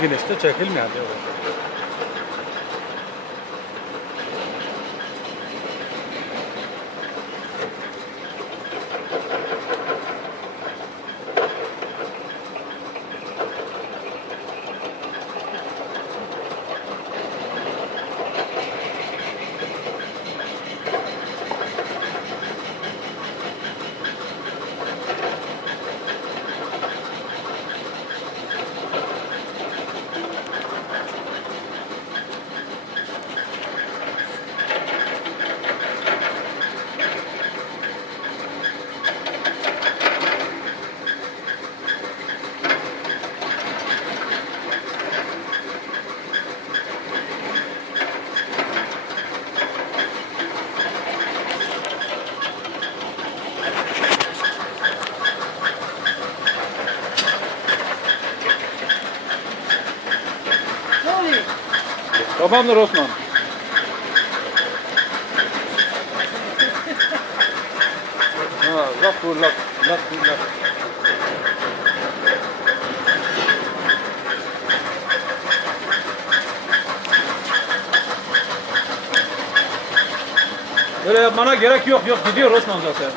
güneşte çekilmiyor diyor. Tamamdır Osman. Ha, lak vur lak, lak vur lak. Böyle yapmana gerek yok, gidiyor Osman zaten.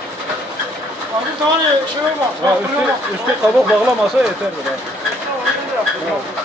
Abi tane şey olmaz. Ha, üstü kabuk bağlamasa yeterdir. Ha.